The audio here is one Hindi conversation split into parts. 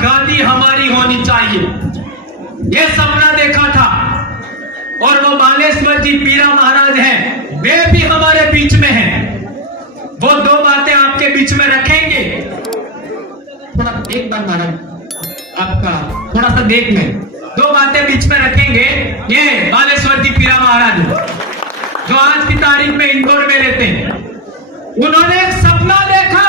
गादी हमारी होनी चाहिए, ये सपना देखा था। और वो बालेश्वर जी पीरा महाराज हैं, वे भी हमारे बीच में हैं। वो दो बातें आपके बीच में रखेंगे। थोड़ा एक बार महाराज आपका थोड़ा सा देख लें। दो बातें बीच में रखेंगे। ये बालेश्वर जी पीरा महाराज जो आज की तारीख में इंदौर में रहते हैं, उन्होंने एक सपना देखा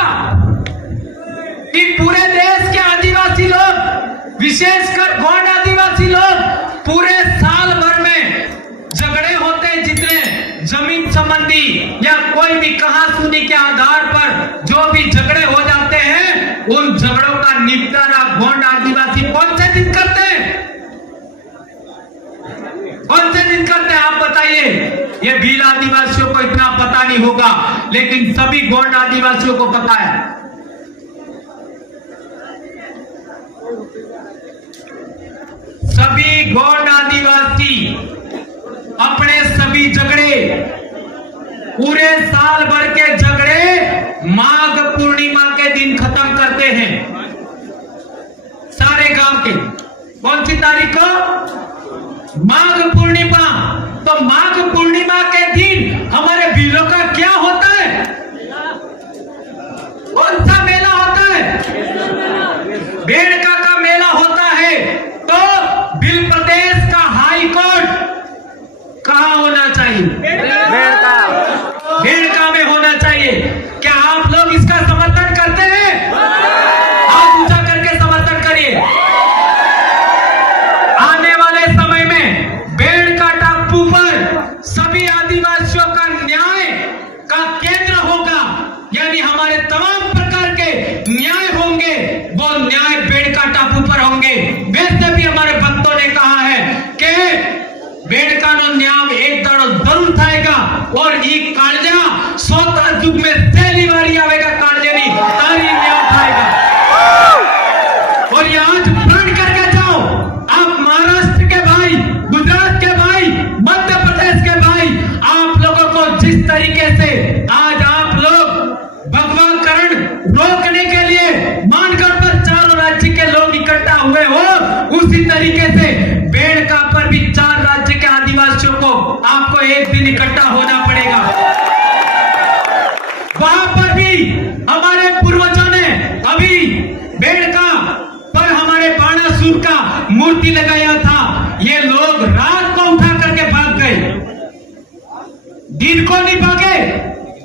कि पूरे देश के आदिवासी लोग, विशेषकर गौंड आदिवासी लोग, पूरे साल भर में झगड़े होते हैं, जितने जमीन संबंधी या कोई भी कहासुनी के आधार पर जो भी झगड़े हो जाते हैं, उन झगड़ों का निपटारा गौंड आदिवासी कौन से दिन करते हैं? कौन से दिन करते हैं आप बताइए। ये भील आदिवासियों को इतना पता नहीं होगा, लेकिन सभी गौंड आदिवासियों को पता है। सभी गौंड आदिवासी अपने सभी झगड़े, पूरे साल भर के झगड़े माघ पूर्णिमा के दिन खत्म करते हैं। सारे गांव के कौन सी तारीख को? माघ पूर्णिमा। तो माघ पूर्णिमा के दिन हमारे भीलों का क्या होता है? कौन सा मेला होता है? बेड़का का मेला होता है। तो भील प्रदेश का हाई कोर्ट कहां होना चाहिए? बेड़का में होना चाहिए। क्या आप लोग इसका समर्थन करते हैं? हाथ ऊंचा करके समर्थन करिए। आने वाले समय में बेड़का टापू पर सभी आदिवासियों का न्याय का केंद्र होगा, यानी हमारे तमाम प्रकार के न्याय होंगे, वो न्याय बेड़का टापू पर होंगे। वैसे भी हमारे भक्तों ने कहा है कि बेड़का नो न्याय एक दाड़ो जरूर थाएगा, और ये कालजा 100 युग में पहली बारी आवेगा। कालजे नहीं तारी न्याय थाएगा। और ये आज प्रण करके जाओ, आप महाराष्ट्र के भाई, गुजरात के भाई, मध्य प्रदेश के भाई, आप लोगों को जिस तरीके से आज आप लोग भगवाकरण रोकने के लिए मानगढ़ पर चारों राज्य के लोग इकट्ठा हुए हो, उसी तरीके से बेड़का पर भी 4 राज्य के आदिवासियों को आपको एक दिन इकट्ठा होना पड़ेगा। वहां पर भी हमारे पूर्वजों ने अभी बेड़का पर हमारे बाणासुर का मूर्ति लगाया था। ये लोग रात को उठा करके भाग गए, दिन को नहीं भागे,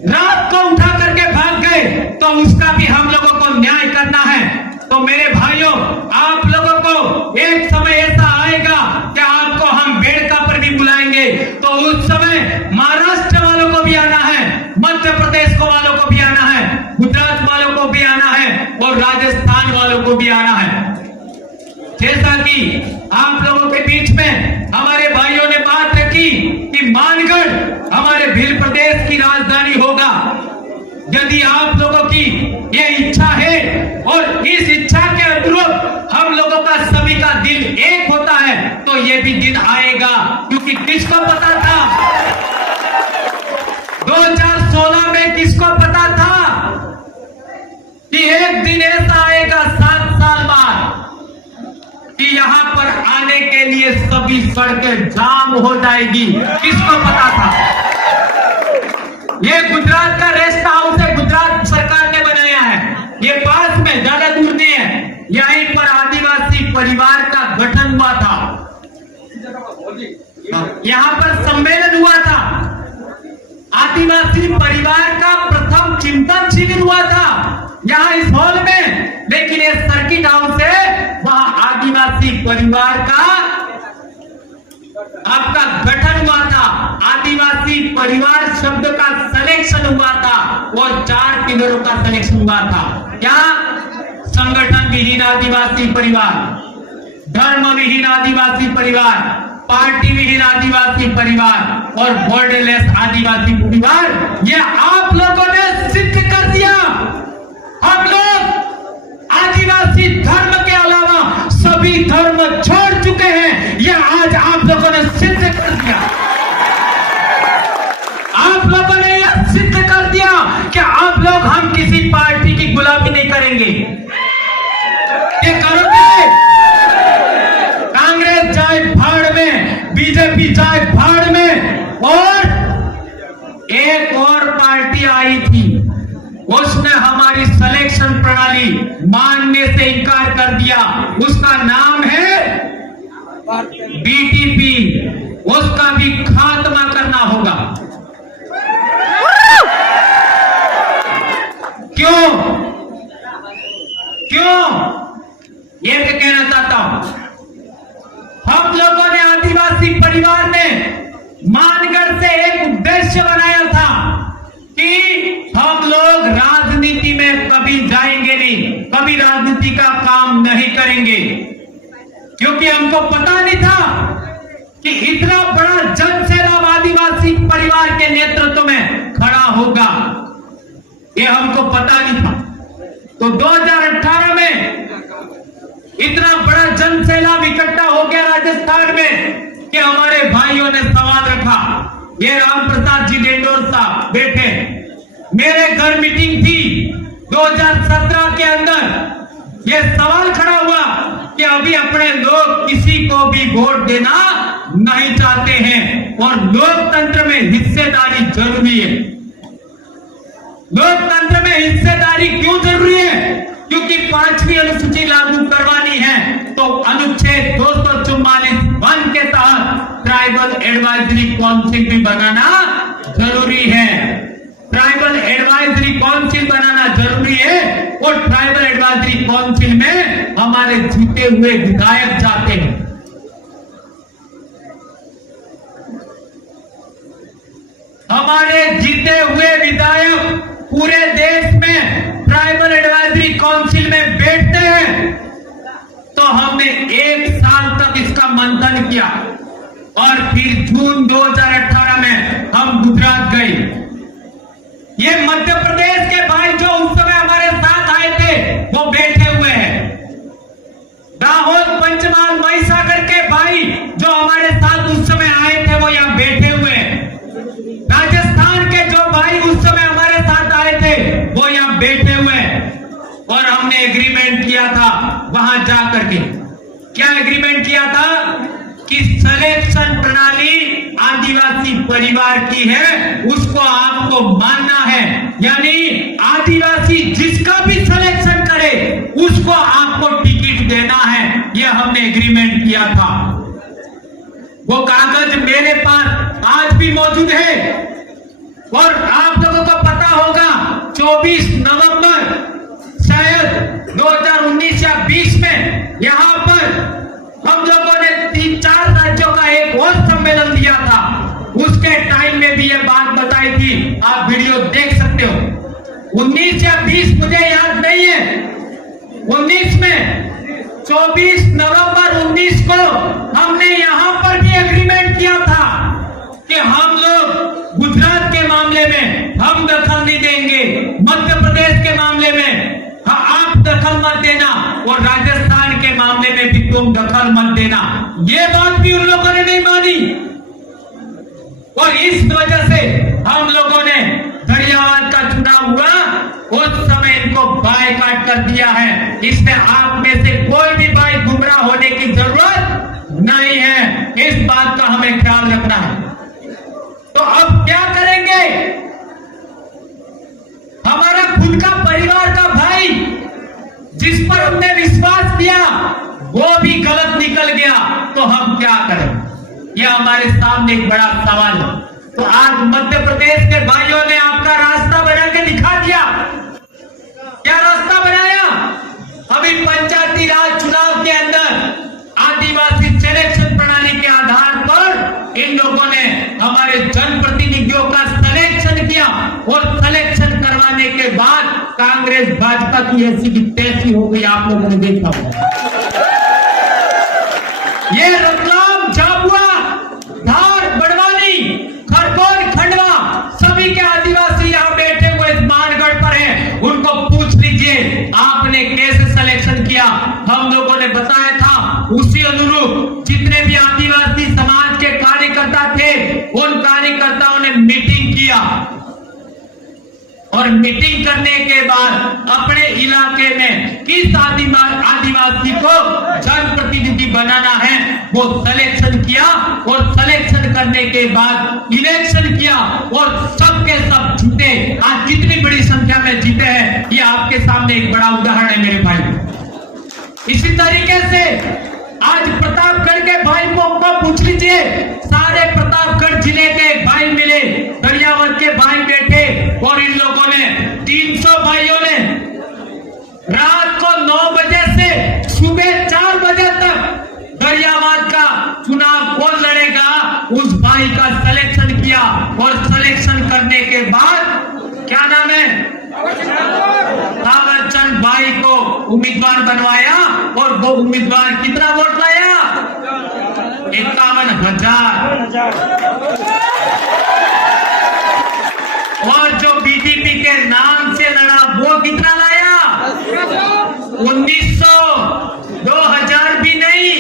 रात को उठा करके भाग गए। तो उसका भी हम लोगों को न्याय करना है। तो मेरे भाइयों, आप लोगों को एक समय ऐसा आएगा कि आपको हम बेड़का पर भी बुलाएंगे। तो उस समय महाराष्ट्र वालों को भी आना है, मध्य प्रदेश को वालों को भी आना है, गुजरात वालों को भी आना है, और राजस्थान वालों को भी आना है। जैसा कि आप लोगों के बीच में हमारे भाइयों ने बात रखी कि मानगढ़ हमारे भील प्रदेश की राजधानी होगा। यदि आप लोगों की ये इच्छा है और इस इच्छा के अनुरूप हम लोगों का सभी का दिल एक होता है, तो ये भी दिन आएगा। क्योंकि किसको पता था 2016 में, किसको पता था कि एक दिन ऐसा आएगा 7 साल बाद कि यहाँ पर आने के लिए सभी सड़कें जाम हो जाएगी? किसको पता था? ये गुजरात का रेस्ट हाउस है, गुजरात सरकार ने बनाया है। ये पास में, ज्यादा दूर नहीं है। यहीं पर आदिवासी परिवार का गठन हुआ था, यहाँ पर सम्मेलन हुआ था, आदिवासी परिवार का प्रथम चिंतन शिविर हुआ था यहाँ इस हॉल में। लेकिन ये सर्किट हाउस है, वहां आदिवासी परिवार का आपका गठन हुआ था। आदिवासी परिवार शब्द का सिलेक्शन हुआ था, और 4 पिलरों का सिलेक्शन हुआ था। क्या? संगठन विहीन आदिवासी परिवार, धर्म विहीन आदिवासी परिवार, पार्टी विहीन आदिवासी परिवार, और बॉर्डरलेस आदिवासी परिवार। ये आप लोगों ने सिद्ध कर दिया। हम लोग आदिवासी धर्म के अलावा सभी धर्म छोड़ चुके हैं। ये आज आप लोगों ने सिद्ध कर दिया। आप लोगों ने यह सिद्ध कर दिया कि आप लोग, हम किसी पार्टी की गुलामी नहीं करेंगे। ये करोगे मानने से इनकार कर दिया। उसका नाम है बीटीपी। उसका भी खात्मा करना होगा। क्यों क्यों ये मैं कहना चाहता हूं। हम लोगों ने आदिवासी परिवार ने मानकर से एक उद्देश्य बनाया था कि हम लोग राजनीति में कभी जाएंगे नहीं, कभी राजनीति का काम नहीं करेंगे, क्योंकि हमको पता नहीं था कि इतना बड़ा जनसैलाब आदिवासी परिवार के नेतृत्व में खड़ा होगा। ये हमको पता नहीं था। तो 2018 में इतना बड़ा जनसैलाब इकट्ठा हो गया राजस्थान में कि हमारे भाइयों ने सवाल रखा। ये राम प्रसाद जी डेंडोर साहब बैठे, मेरे घर मीटिंग थी 2017 के अंदर। ये सवाल खड़ा हुआ कि अभी अपने लोग किसी को भी वोट देना नहीं चाहते हैं और लोकतंत्र में हिस्सेदारी जरूरी है। लोकतंत्र में हिस्सेदारी क्यों जरूरी है? क्योंकि 5वीं अनुसूची लागू करवानी है तो अनुच्छेद 244(1) के तहत ट्राइबल एडवाइजरी काउंसिल भी बनाना जरूरी है। ट्राइबल एडवाइजरी काउंसिल बनाना जरूरी है और ट्राइबल एडवाइजरी काउंसिल में हमारे जीते हुए विधायक जाते हैं। हमारे जीते हुए विधायक पूरे देश में ट्राइबल एडवाइजरी काउंसिल में बैठते हैं। तो हमने 1 साल तक इसका मंथन किया और फिर जून 2018 में हम गुजरात गए। ये मध्य प्रदेश के भाई जो उस समय हमारे साथ आए थे वो बैठे हुए हैं। दाहोद, पंचमहाल, महिसागर के भाई जो हमारे साथ उस समय आए थे वो यहां बैठे हुए हैं। राजस्थान के जो भाई उस समय हमारे साथ आए थे वो यहां बैठे हुए हैं। और हमने एग्रीमेंट किया था वहां जाकर के। क्या एग्रीमेंट किया था? कि सिलेक्शन प्रणाली आदिवासी परिवार की है, उसको आपको मानना है। यानी आदिवासी जिसका भी सिलेक्शन करे उसको आपको टिकट देना है। यह हमने एग्रीमेंट किया था। वो कागज मेरे पास आज भी मौजूद है और आप लोगों को पता होगा 24 नवंबर शायद 2019 या 20 में यहां पर हम लोगों ने 3-4 राज्यों का एक और सम्मेलन दिया था। उसके टाइम में भी ये बात बताई थी, आप वीडियो देख सकते हो। 19 या 20 मुझे याद नहीं है। 19 में 24 नवंबर 19 को हमने यहां पर भी एग्रीमेंट किया था कि हम लोग गुजरात के मामले में हम दखल नहीं देंगे, मध्य प्रदेश के मामले में आप दखल मत देना और राजस्थान के मामले में भी तुम दखल मत देना। ये बात भी उन लोगों ने नहीं मानी और इस वजह से हम लोगों ने धड़ियावाद का चुनाव हुआ उस समय इनको बायकॉट कर दिया है। इसमें आप में से कोई भी भाई गुमराह होने की जरूरत नहीं है। इस बात का हमें ख्याल रखना है। तो अब क्या करेंगे? हमारा खुद का परिवार का भाई जिस पर हमने विश्वास किया वो भी गलत निकल गया, तो हम क्या करें? यह हमारे सामने एक बड़ा सवाल है। तो आज मध्य प्रदेश के भाइयों ने आपका रास्ता बना के दिखा दिया। क्या रास्ता बनाया? अभी पंचायती राज चुनाव के अंदर आदिवासी सिलेक्शन प्रणाली के आधार पर इन लोगों ने हमारे जनप्रतिनिधियों का सिलेक्शन किया और सिलेक्शन करवाने के बाद कांग्रेस भाजपा की ऐसी की तैसी हो गई, आप लोगों ने देखा होगा। ये रतलाम, झाबुआ, धार, बड़वानी, खरगोन, खंडवा सभी के आदिवासी यहां बैठे हुए इस मानगढ़ पर हैं। उनको पूछ लीजिए आपने कैसे सिलेक्शन किया। हम लोगों ने बताया था उसी अनुरूप जितने भी आदिवासी समाज के कार्यकर्ता थे उन कार्यकर्ताओं ने मीटिंग किया और मीटिंग करने के बाद अपने इलाके में किस आदिवासी को जनप्रतिनिधि बनाना है वो सिलेक्शन किया, और सिलेक्शन करने के बाद इलेक्शन किया और सबके सब जीते। आज कितनी बड़ी संख्या में जीते हैं ये आपके सामने एक बड़ा उदाहरण है मेरे भाई। इसी तरीके से आज प्रतापगढ़ के भाई को पूछ लीजिए, सारे प्रतापगढ़ जिले के भाई मिले, दरियावत के भाई बैठे और इन लोगों ने 300 भाइयों ने रात को 9 बजे से सुबह 4 बजे तक दरियावाद का चुनाव कौन लड़ेगा उस भाई का सिलेक्शन किया, और सिलेक्शन करने के बाद क्या नाम है तावरचंद भाई को उम्मीदवार बनवाया, और वो उम्मीदवार कितना वोट लाया 51,000। और जो बीजेपी के नाम से लड़ा वो कितना लाया 1900, 2000 भी नहीं।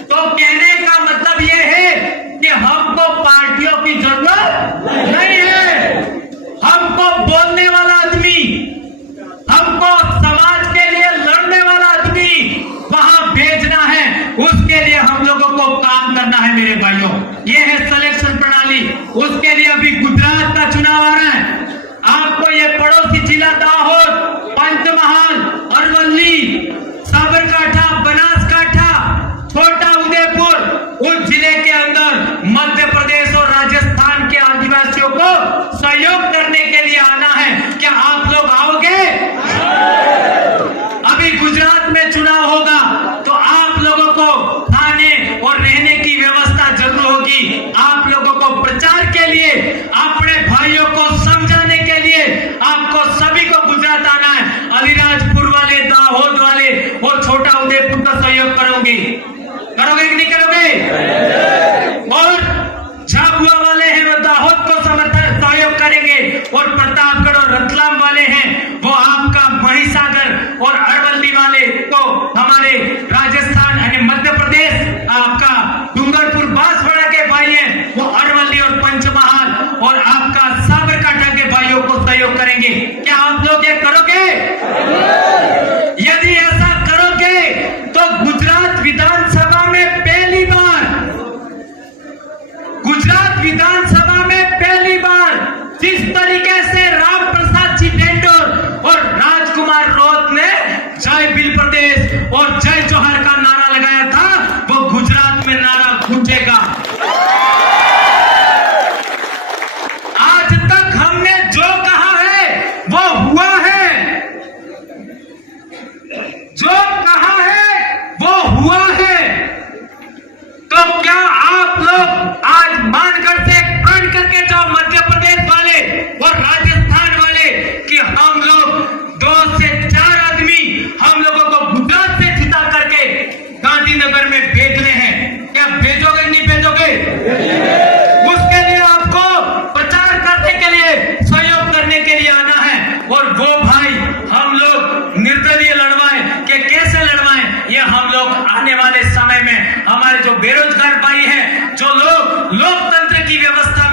तो कहने का मतलब ये है कि हमको पार्टियों की जरूरत नहीं है, हमको बोलने वाला आदमी, हमको समाज के लिए लड़ने वाला आदमी वहां भेजना है, उसके लिए हम लोगों को काम करना है मेरे भाइयों। ये है सिलेक्शन प्रणाली। उसके लिए अभी गुजरात का चुनाव आ रहा है। आपको ये पड़ोसी जिला दाहोद, पंचमहाल, अरवली, साबरकांठा, बनासकांठा, छोटा उदयपुर, उस जिले के अंदर मध्य प्रदेश और राजस्थान के आदिवासियों को सहयोग करने के लिए आना है। क्या आप लोग आओगे? अभी गुजरात में चुनाव होगा तो आप लोगों को खाने और रहने की व्यवस्था जरूर होगी। आप लोगों को प्रचार के लिए, अपने भाइयों को समझाने के लिए आपको सभी को गुजरात आना है। अलीराजपुर वाले, दाहोद वाले और छोटा उदयपुर का सहयोग करोगे कि नहीं करोगे? और झाबुआ वाले हैं वो दाहोद को समर्थन सहयोग करेंगे, और प्रतापगढ़ और रतलाम वाले हैं वो आपका महिसागर, और अरवली वाले तो हमारे राजस्थान यानी मध्य प्रदेश, आपका डूंगरपुर बांसवाड़ा के भाई हैं वो अरवली और पंचमहाल, और आपका साबरकांठा के भाइयों को सहयोग करेंगे। क्या आप लोग ये करोगे? यदि ऐसा करोगे तो गुजरात विधानसभा में पहली बार, गुजरात विधानसभा में पहली बार जिस तरीके से राम प्रसाद जी टेंडोर और राजकुमार रोत ने जय बिल प्रदेश और जय जोहर का नारा लगाया था, वो गुजरात में नारा गूंजेगा। आज तक हमने जो कहा है वो हुआ है, जो कहा है वो हुआ है। तो क्या आप लोग आज मानकर से प्रण करके जाओ मध्य प्रदेश वाले और राजस्थान वाले कि हम लोग 2 से 4 आदमी हम लोगों को गुजरात से जिता करके गांधीनगर में भेजने हैं। क्या भेजोगे नहीं भेजोगे? उसके लिए आपको प्रचार करने के लिए, सहयोग करने के लिए आना है, और वो भाई हम लोग निर्दलीय लड़वाएं कि कैसे लड़वाएं ये हम लोग आने वाले समय में, हमारे जो बेरोजगार भाई हैं, जो लोग लोकतंत्र की व्यवस्था